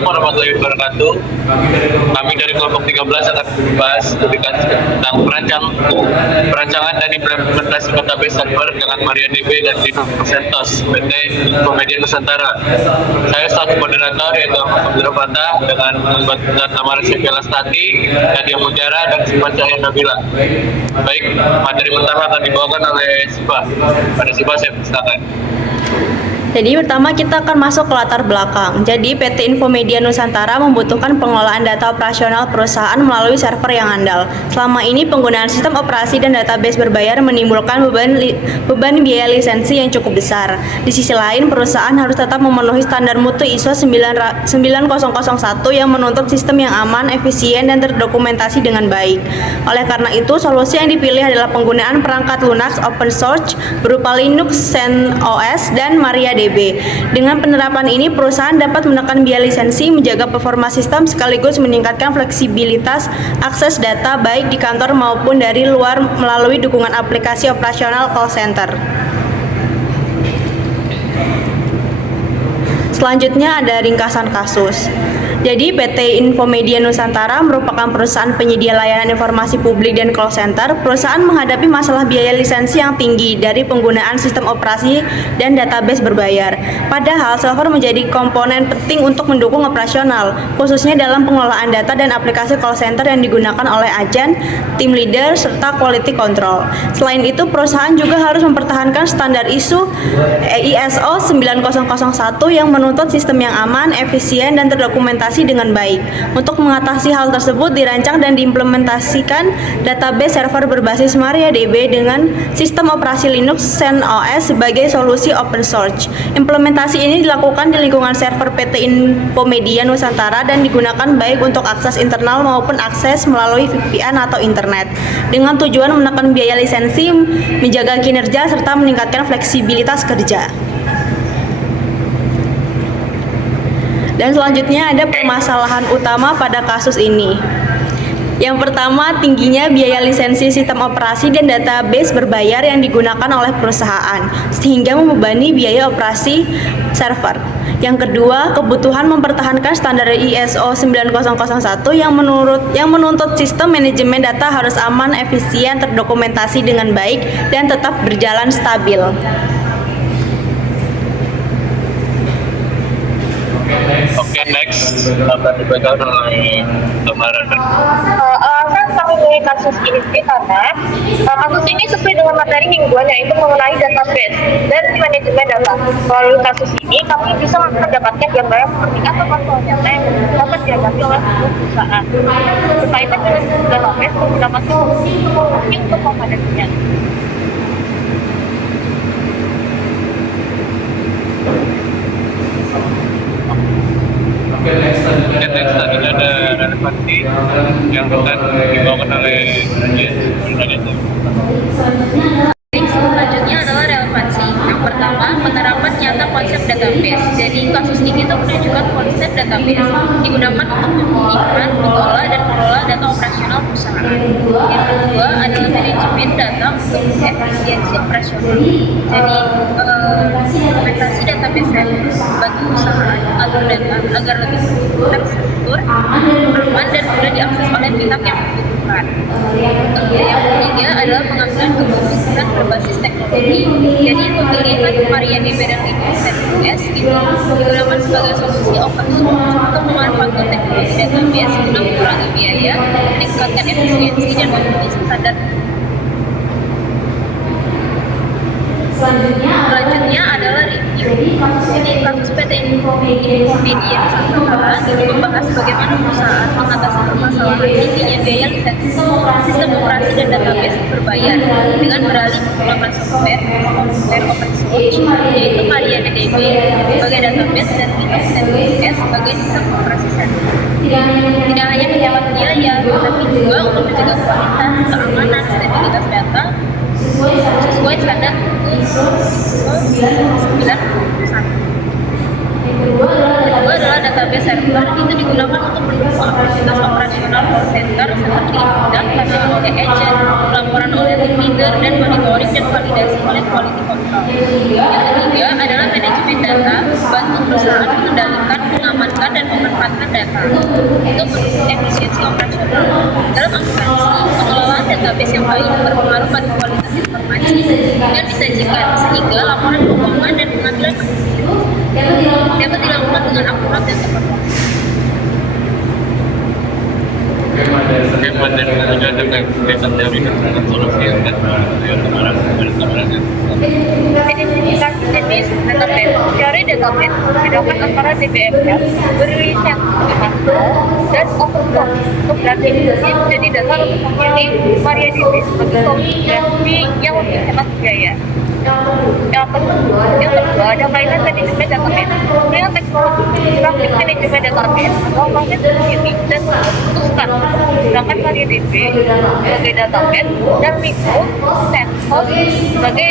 Assalamualaikum warahmatullahi wabarakatuh. Kami dari kelompok 13 akan membahas lebih tentang perancangan dan implementasi database server dengan MariaDB dan Linux CentOS PT Infomedia Nusantara. Saya selaku moderator yaitu Ahmad Abdul Fatah dengan Mbak Tamara Syekela Stati, Nadia Mutiara dan Siva Cahya Nabila. Baik, materi pertama akan dibawakan oleh Siva. Pada Siva saya persilakan. Jadi pertama kita akan masuk ke latar belakang. Jadi PT Infomedia Nusantara membutuhkan pengelolaan data operasional perusahaan melalui server yang andal. Selama ini penggunaan sistem operasi dan database berbayar menimbulkan beban biaya lisensi yang cukup besar. Di sisi lain, perusahaan harus tetap memenuhi standar mutu ISO 9001 yang menuntut sistem yang aman, efisien, dan terdokumentasi dengan baik. Oleh karena itu, solusi yang dipilih adalah penggunaan perangkat lunak open source berupa Linux CentOS dan MariaDB. Dengan penerapan ini, perusahaan dapat menekan biaya lisensi, menjaga performa sistem, sekaligus meningkatkan fleksibilitas akses data baik di kantor maupun dari luar melalui dukungan aplikasi operasional call center. Selanjutnya ada ringkasan kasus. Jadi PT Infomedia Nusantara merupakan perusahaan penyedia layanan informasi publik dan call center. Perusahaan menghadapi masalah biaya lisensi yang tinggi dari penggunaan sistem operasi dan database berbayar. Padahal server menjadi komponen penting untuk mendukung operasional, khususnya dalam pengelolaan data dan aplikasi call center yang digunakan oleh agen, tim leader, serta quality control. Selain itu, perusahaan juga harus mempertahankan standar ISO 9001 yang menuntut sistem yang aman, efisien, dan terdokumentasi dengan baik. Untuk mengatasi hal tersebut, dirancang dan diimplementasikan database server berbasis MariaDB dengan sistem operasi Linux CentOS sebagai solusi open source. Implementasi ini dilakukan di lingkungan server PT Infomedia Nusantara dan digunakan baik untuk akses internal maupun akses melalui VPN atau internet, dengan tujuan menekan biaya lisensi, menjaga kinerja, serta meningkatkan fleksibilitas kerja. Dan selanjutnya ada permasalahan utama pada kasus ini. Yang pertama, tingginya biaya lisensi sistem operasi dan database berbayar yang digunakan oleh perusahaan, sehingga membebani biaya operasi server. Yang kedua, kebutuhan mempertahankan standar ISO 9001 yang menuntut sistem manajemen data harus aman, efisien, terdokumentasi dengan baik, dan tetap berjalan stabil. Oke, next akan dibacakan oleh Tamara. Alasan kami memilih kasus ini karena kasus ini sesuai dengan materi mingguan, yaitu mengenai database dan manajemen data. Melalui kasus ini, kami bisa mendapatkan gambaran seperti apa masalah data yang dapat dihadapi oleh sebuah perusahaan. Berkaitan dengan database, mendapatkan solusi untuk menghadapinya. Oke, next tadi ada relevansi yang akan dibawakan oleh Nadia. Selanjutnya adalah relevansi. Yang pertama, penerapan nyata konsep database. Jadi kasus ini tuh menunjukkan konsep database digunakan untuk menyimpan, mengelola, dan mengelola data operasional perusahaan. Yang kedua adalah manajemen data untuk efisiensi operasional. Jadi implementasi database membantu perusahaan agar lebih terstruktur, aman, dan mudah diakses oleh pihak yang membutuhkan. Yang ketiga adalah pengambilan keputusan berbasis teknologi. Jadi pemilihan MariaDB dan Linux CentOS itu digunakan sebagai solusi open source untuk memanfaatkan teknologi database guna mengurangi biaya, meningkatkan efisiensi, dan memenuhi standar. Selanjutnya adalah review. Jadi kasus PT Infomedia Nusantara ini membahas bagaimana perusahaan mengatasi permasalahan tingginya biaya lisensi sistem operasi dan database berbayar dengan beralih menggunakan software open source, yaitu MariaDB sebagai database dan Linux CentOS sebagai sistem operasi server. Tidak hanya menghemat biaya, tetapi juga untuk menjaga kualitas, keamanan, stabilitas data sesuai standar ISO 9001. Kedua adalah database server, itu digunakan untuk mendukung aktivitas operasional call center seperti inbound, layanan oleh agent, laporan oleh tim leader, dan monitoring dan validasi oleh quality control. Yang ketiga adalah manajemen data, bantu perusahaan mengendalikan, mengamankan, pendidikan dan pemanfaatan data untuk mendukung efisiensi operasional. Dalam asuransi, pengelolaan database yang baik berpengaruh pada kualitas informasi yang disajikan, sehingga laporan keuangan dan pengambilan keputusan dapat dilakukan dengan akurat dan tepat waktu. Hemat dan tenaga dengan kegiatan dari dan solusi yang kemarin. Identifikasi jenis database. Cari database membedakan antara DBMS berlisensi master dan open source. Untuk data ini menjadi dasar untuk memilih MariaDB sebagai solusi yang lebih hemat biaya. Yang kedua ada kaitan manajemen database. Dengan teknologi praktik manajemen database atau proses sendiri dan memutuskan menggunakan MariaDB sebagai database dan Miko Sensor sebagai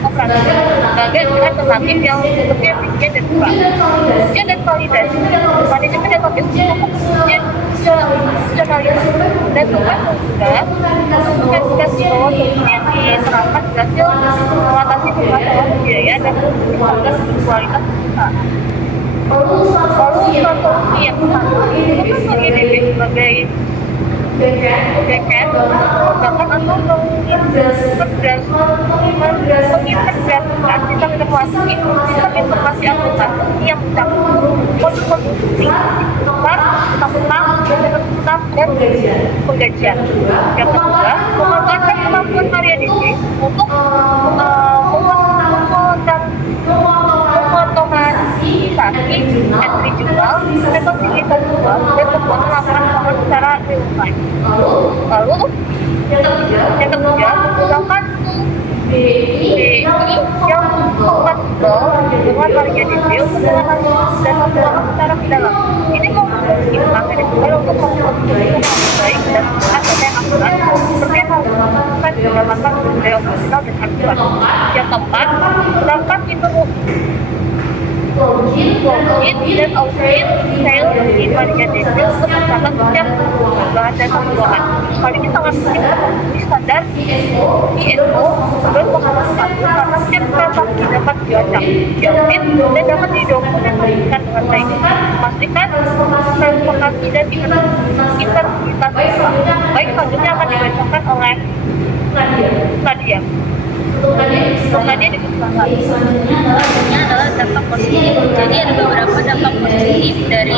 operasi sebagai alternatif yang lebih efisien dan murah. Ujian dan validasi. Manajemen database untuk ujian fungsionalitas dan tugas pengguna verifikasi bahwa solusi yang diterapkan berhasil mengatasi permasalahan biaya dan standar kualitas perusahaan. Lalu solusi yang pertama, menggunakan MariaDB sebagai backend, bahkan atau mengintegrasikan sistem informasi akuntansi yang mencakup modul-modul penting, tentang dan penggajian. Yang kedua, memanfaatkan kemampuan MariaDB untuk mengotomatisasi entry jurnal, rekonsiliasi jurnal, dan pembuatan laporan keuangan secara real time. Lalu, yang ketiga, menggunakan BI yang kompatibel dengan MariaDB untuk menganalisis data keuangan secara mendalam. Ini memungkinkan manajemen untuk membuat keputusan yang baik dan hasil yang akurat, seperti yang harus dilakukan berdasarkan budaya operasional dan akurat. Yang keempat, menggunakan fitur login dan audit detail di MariaDB untuk mencatat setiap perubahan data keuangan. Hal ini sangat penting untuk memenuhi standar ISO dan memastikan karena setiap transaksi dapat dilacak, diaudit, dan dapat didokumentasikan dengan baik. Pastikan transaksi dan integritas data. Baik, selanjutnya akan dibacakan oleh Nadia. Selanjutnya adalah dampak positif. Jadi ada beberapa dampak positif dari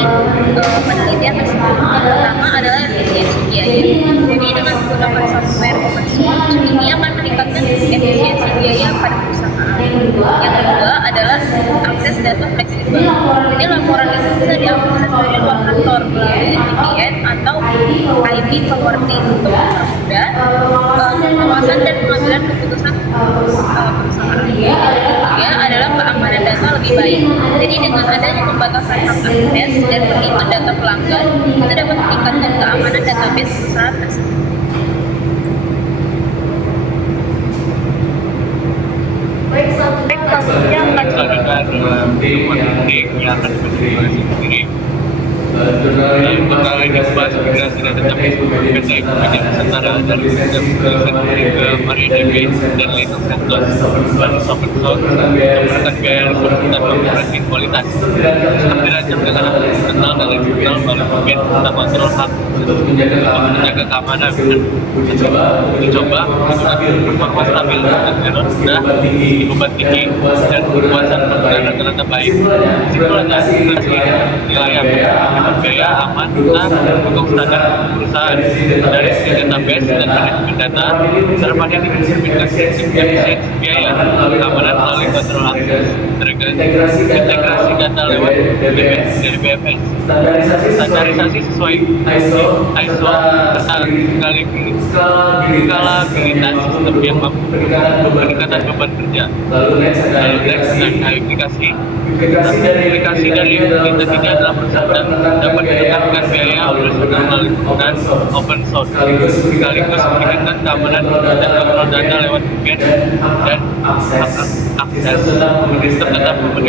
penelitian tersebut. Yang pertama adalah efisiensi biaya. Jadi dengan menggunakan software open source ini akan meningkatkan efisiensi biaya pada perusahaan. Yang kedua adalah akses data fleksibel. Jadi laporan itu bisa diakses dari luar kantor melalui VPN atau IP forwarding untuk mempermudah pengawasan dan pengambilan keputusan perusahaan. Yang ketiga adalah keamanan data lebih baik. Jadi dengan adanya pembatasan hak akses dan perlindungan data pelanggan, kita dapat meningkatkan keamanan database perusahaan tersebut. baik selanjutnya yang akan sendiri. Dalam perkara ini membahas migrasi data database PT Informasi Nusantara dari sistem sendiri ke MariaDB dan Linux CentOS basis open source untuk menekan biaya resource dan mengurangi kualitas. Sistem dirancang dengan internal dan eksternal melalui pemimpin serta kontrol hak untuk menjaga keamanan dan dicoba menggunakan performa stabil dengan error rendah, beban tinggi, dan kepuasan penggunaan rata-rata baik. Simulasi nilai biaya aman dan mendukung standar perusahaan dari segi database dan manajemen data terdapat yang diintegrasi efisiensi biaya keamanan melalui kontrol akses integrasi data lewat DBMS standarisasi sesuai ISO skalabilitas sistem yang mampu peningkatan beban kerja. Lalu next dan aplikasi dari pemerintah tidak dalam perusahaan dapat ditekankan biaya operasional melalui penggunaan open source sekaligus meningkatkan keamanan dan kontrol data lewat VPN dan akses tetap memenuhi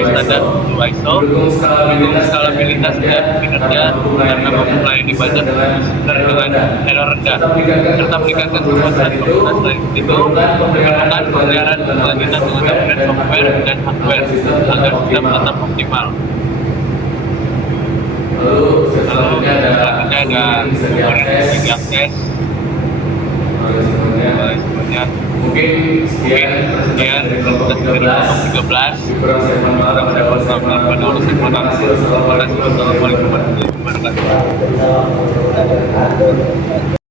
standar ISO, mendukung skalabilitas dan kinerja karena melayani banyak user dengan error rendah serta meningkatkan kepuasan pengguna. Selain itu, memerlukan pemeliharaan berkelanjutan dengan upgrade software dan hardware agar sistem tetap optimal. ada kemarin yang diakses. Sebenarnya mungkin sekian kelompok 13. Kita mendapat pada urusan mana. Terima kasih. Assalamualaikum warahmatullahi wabarakatuh.